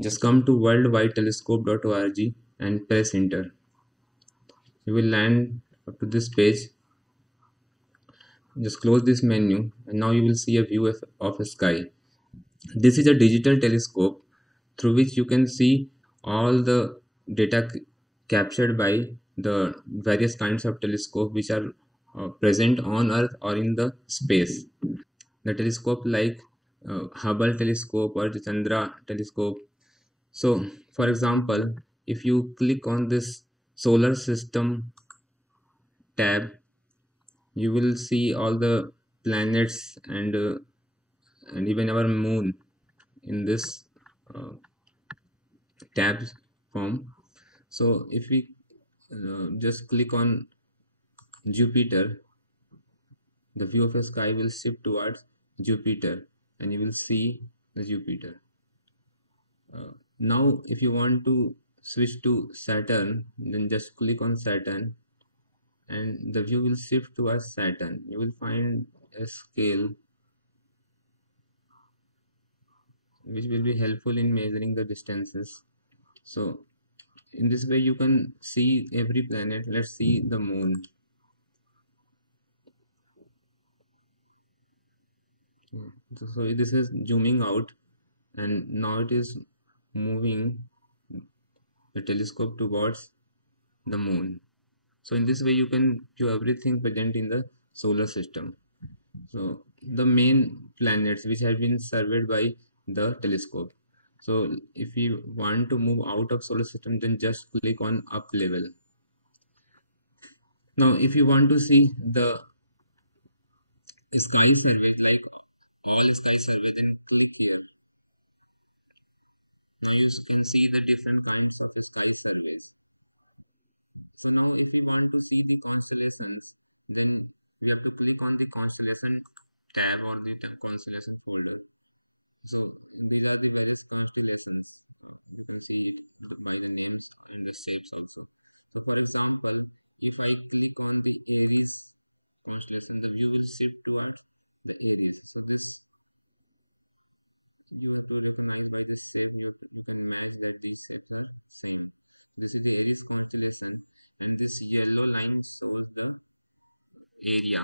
Just come to worldwidetelescope.org and press enter. You will land up to this page. Just close this menu and now you will see a view of a sky. This is a digital telescope through which you can see all the data captured by the various kinds of telescope which are present on Earth or in the space. The telescope like Hubble telescope or the Chandra telescope. So, for example, if you click on this solar system tab, you will see all the planets and even our moon in this uh, tabs form. So if we just click on Jupiter, the view of the sky will shift towards Jupiter and you will see the Jupiter. Now if you want to switch to Saturn, then just click on Saturn and the view will shift towards Saturn. You will find a scale which will be helpful in measuring the distances. So in this way you can see every planet. Let's see the moon. So this is zooming out and now it is moving the telescope towards the moon. So in this way you can view everything present in the solar system. So the main planets which have been surveyed by the telescope. So if we want to move out of solar system, then just click on up level. Now if you want to see the sky survey, like all sky survey, then click here. Now you can see the different kinds of sky surveys. So now if we want to see the constellations, then we have to click on the constellation tab or the constellation folder. So these are the various constellations. You can see it by the names and the shapes also. So for example, if I click on the Aries constellation, the view will shift towards the Aries. So this you have to recognize by this shape. You can match that these shapes are same. So this is the Aries constellation, and this yellow line shows the area,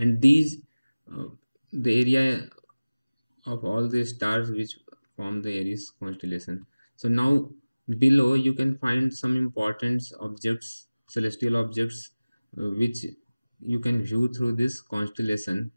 and these the area of all the stars which form the Aries constellation. So now below you can find some important objects, celestial objects, which you can view through this constellation,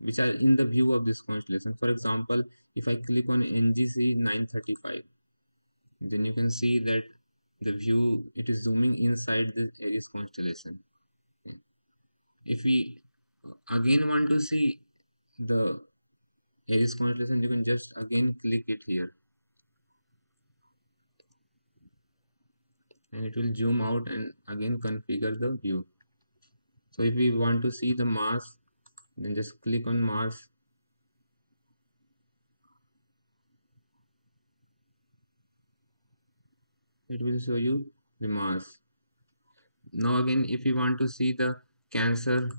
which are in the view of this constellation. For example, if I click on NGC 935, then you can see that the view, it is zooming inside the Aries constellation. If we again want to see the Aries constellation, you can just again click it here and it will zoom out and again configure the view. So if we want to see the Mars, then just click on Mars. It will show you the Mars. Now again, if you want to see the Cancer,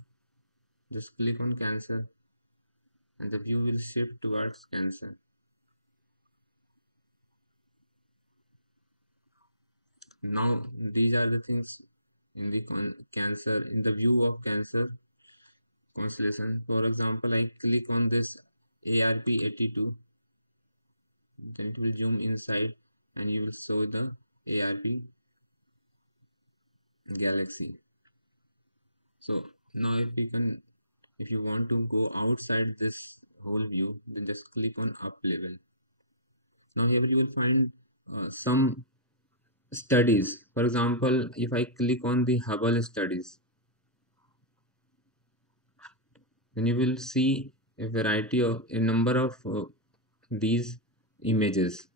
just click on Cancer and the view will shift towards Cancer. Now these are the things in the Cancer, in the view of Cancer constellation. For example, I click on this ARP82, then it will zoom inside and you will show the ARP galaxy. So now if you want to go outside this whole view, then just click on up level. Now here you will find some studies. For example, if I click on the Hubble studies, then you will see a number of these images.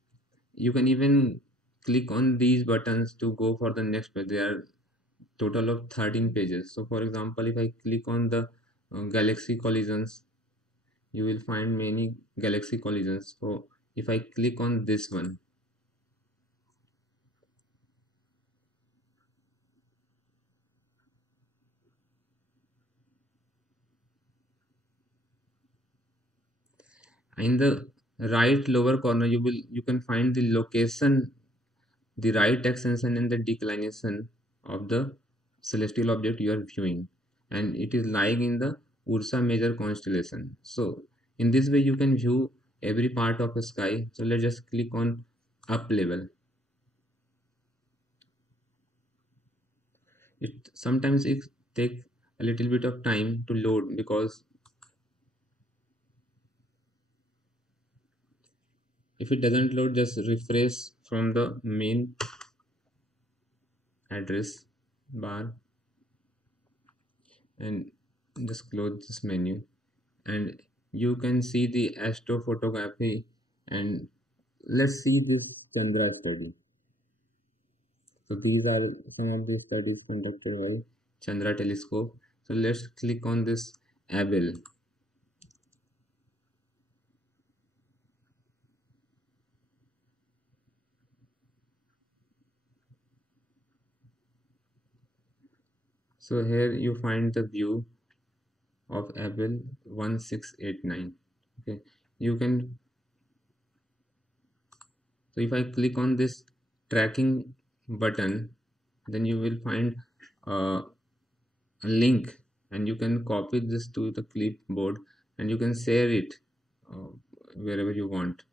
You can even click on these buttons to go for the next page. There are total of 13 pages. So for example, if I click on the galaxy collisions, you will find many galaxy collisions. So if I click on this one, in the right lower corner you can find the location, the right extension and the declination of the celestial object you are viewing, and it is lying in the Ursa Major constellation. So in this way you can view every part of the sky. So let's just click on up level. It sometimes it take a little bit of time to load, because if it doesn't load, just refresh from the main address bar and just close this menu, and you can see the astrophotography. And let's see this Chandra study. So these are some of the studies conducted by Chandra telescope. So let's click on this Abel. So here you find the view of Abel 1689. Okay, you can, so if I click on this tracking button, then you will find a link, and you can copy this to the clipboard and you can share it uh, wherever you want.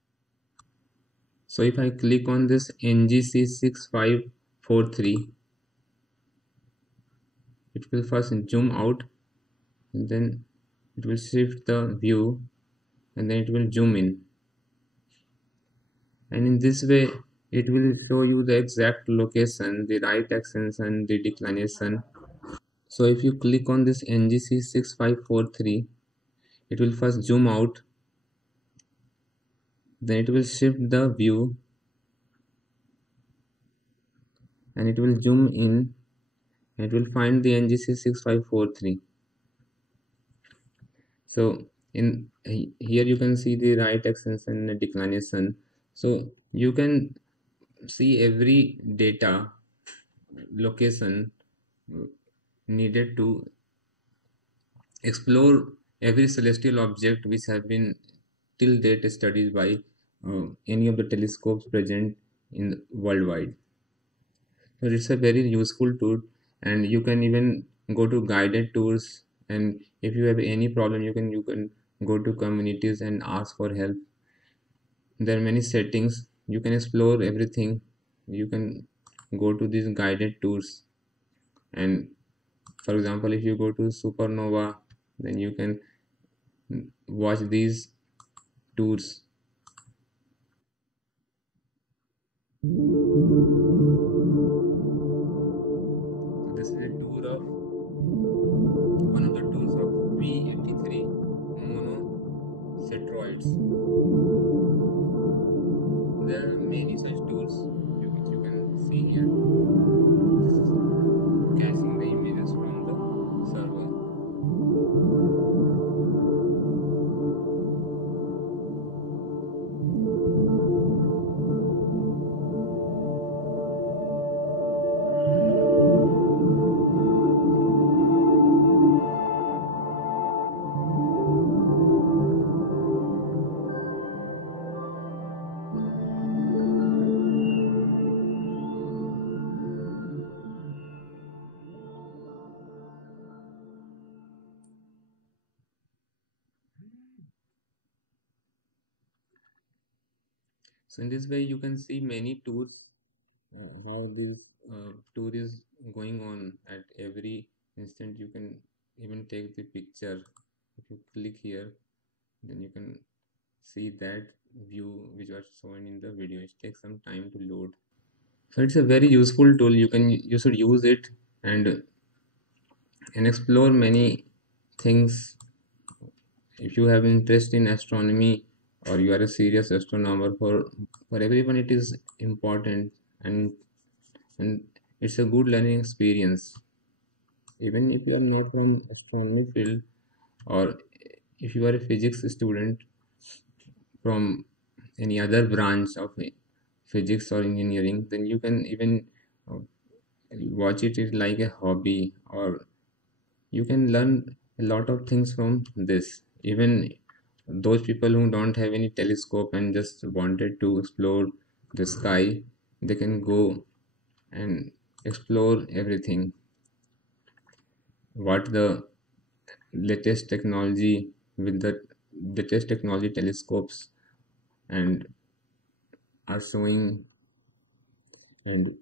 So if I click on this NGC 6543, it will first zoom out, and then it will shift the view, and then it will zoom in, and in this way it will show you the exact location, the right extension, the declination. So if you click on this NGC 6543, it will first zoom out, then it will shift the view, and it will zoom in, and it will find the NGC 6543. So in here you can see the right extension and declination. So you can see every data location needed to explore every celestial object which have been till date studied by any of the telescopes present in worldwide. So it's a very useful tool, and you can even go to guided tours. And if you have any problem, you can go to communities and ask for help. There are many settings, you can explore everything. You can go to these guided tours, and for example, if you go to supernova, then you can watch these tours. So this is a tour of one of the tours of V83 monocetroids. There are many such tours which you can see here. This is catching the images from the server. So in this way, you can see many tours, how the tour is going on at every instant. You can even take the picture. If you click here, then you can see that view which was shown in the video. It takes some time to load. So it's a very useful tool. You should use it, and explore many things. If you have interest in astronomy, or you are a serious astronomer, for everyone it is important, and it's a good learning experience. Even if you are not from astronomy field, or if you are a physics student from any other branch of physics or engineering, then you can even uh, watch it like a hobby, or you can learn a lot of things from this. Even those people who don't have any telescope and just wanted to explore the sky, they can go and explore everything what the latest technology with the latest technology telescopes and are showing, and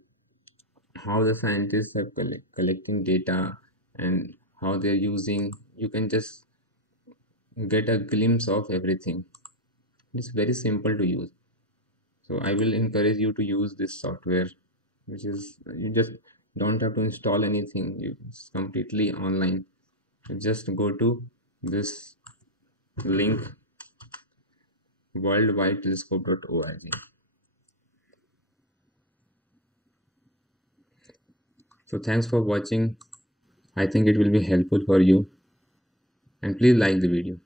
how the scientists are collecting data and how they're using. You can just get a glimpse of everything. It's very simple to use. So I will encourage you to use this software, which is, you just don't have to install anything. It's completely online. You just go to this link, worldwidetelescope.org. So thanks for watching. I think it will be helpful for you, and please like the video.